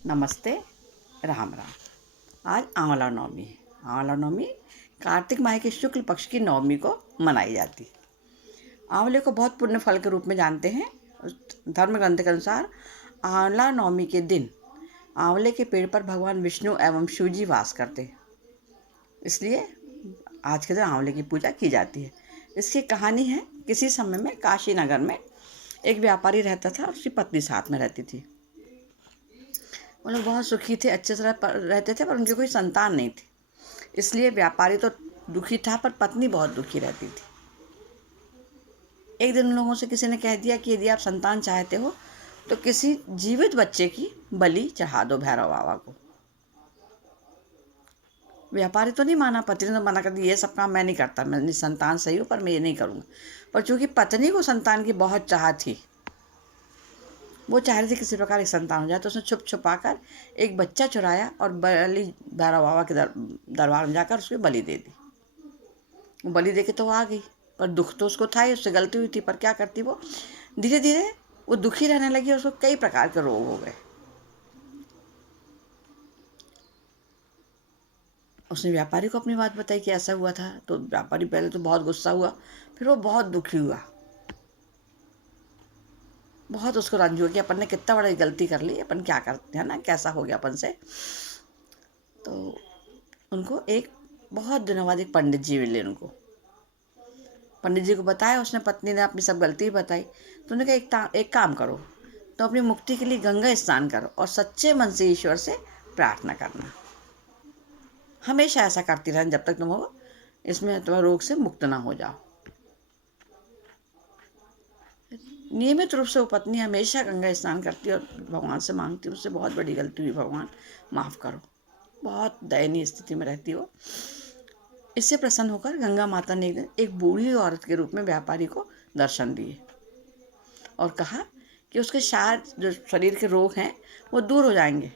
नमस्ते, राम राम। आज आंवला नवमी है। आंवला नवमी कार्तिक माह के शुक्ल पक्ष की नवमी को मनाई जाती है। आंवले को बहुत पुण्य फल के रूप में जानते हैं। धर्म ग्रंथ के अनुसार आंवला नवमी के दिन आंवले के पेड़ पर भगवान विष्णु एवं शिव जी वास करते हैं, इसलिए आज के दिन आंवले की पूजा की जाती है। इसकी कहानी है, किसी समय में काशी नगर में एक व्यापारी रहता था और उसकी पत्नी साथ में रहती थी। वो लोग बहुत सुखी थे, अच्छे से रहते थे, पर उनकी कोई संतान नहीं थी। इसलिए व्यापारी तो दुखी था, पर पत्नी बहुत दुखी रहती थी। एक दिन उन लोगों से किसी ने कह दिया कि यदि आप संतान चाहते हो तो किसी जीवित बच्चे की बलि चढ़ा दो भैरव बाबा को। व्यापारी तो नहीं माना, पत्नी ने तो मना कर दिया, ये सब काम मैं नहीं करता, मैं संतान सही हूँ पर मैं ये नहीं करूँगा। पर चूँकि पत्नी को संतान की बहुत चाह थी, वो चाह रही थी किसी प्रकार एक संतान हो जाए, तो उसने छुप छुपा कर एक बच्चा चुराया और बलि भैरव बाबा के दरबार में जाकर उसको बलि दे दी। वो बलि दे के तो वो आ गई, पर दुख तो उसको था ही, उससे गलती हुई थी, पर क्या करती वो, धीरे धीरे वो दुखी रहने लगी और उसको कई प्रकार के रोग हो गए। उसने व्यापारी को अपनी बात बताई कि ऐसा हुआ था, तो व्यापारी पहले तो बहुत गुस्सा हुआ, फिर वो बहुत दुखी हुआ, बहुत उसको रंज हुआ कि अपन ने कितना बड़ी गलती कर ली, अपन क्या करते हैं ना, कैसा हो गया अपन से। तो उनको एक बहुत दिनों बाद एक पंडित जी मिले। उनको पंडित जी को बताया, उसने पत्नी ने अपनी सब गलती बताई। तो उन्होंने कहा एक काम करो, तो अपनी मुक्ति के लिए गंगा स्नान करो और सच्चे मन से ईश्वर से प्रार्थना करना। हमेशा ऐसा करती रहना जब तक तुम हो इसमें तुम्हारे रोग से मुक्त ना हो जाओ। नियमित रूप से वो पत्नी हमेशा गंगा स्नान करती और भगवान से मांगती, मुझसे बहुत बड़ी गलती हुई, भगवान माफ़ करो। बहुत दयनीय स्थिति में रहती हो। इससे प्रसन्न होकर गंगा माता ने एक बूढ़ी औरत के रूप में व्यापारी को दर्शन दिए और कहा कि उसके शायद जो शरीर के रोग हैं वो दूर हो जाएंगे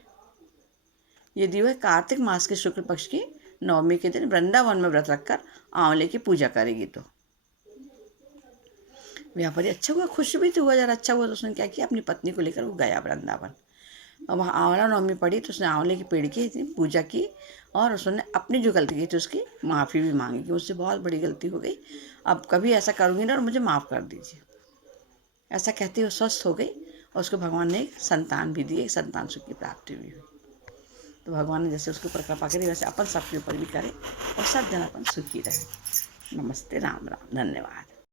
यदि वह कार्तिक मास के शुक्ल पक्ष की नवमी के दिन वृंदावन में व्रत रखकर आंवले की पूजा करेगी। तो व्यापारी अच्छा हुआ, खुश भी तो हुआ, जरा अच्छा हुआ। तो उसने क्या किया, अपनी पत्नी को लेकर वो गया वृंदावन और वहाँ आंवला नवमी पड़ी, तो उसने आंवले के पेड़ की पूजा की और उसने अपनी जो गलती की थी उसकी माफ़ी भी मांगी कि मुझसे बहुत बड़ी गलती हो गई, अब कभी ऐसा करूँगी ना और मुझे माफ़ कर दीजिए। ऐसा कहते हुए स्वस्थ हो गई और उसको भगवान ने एक संतान भी दी, एक संतान सुख की प्राप्ति भी हुई। तो भगवान ने जैसे उसके ऊपर कृपा करी, वैसे अपन सबके ऊपर भी करे और सब जन अपन सुखी रहे। नमस्ते, राम राम, धन्यवाद।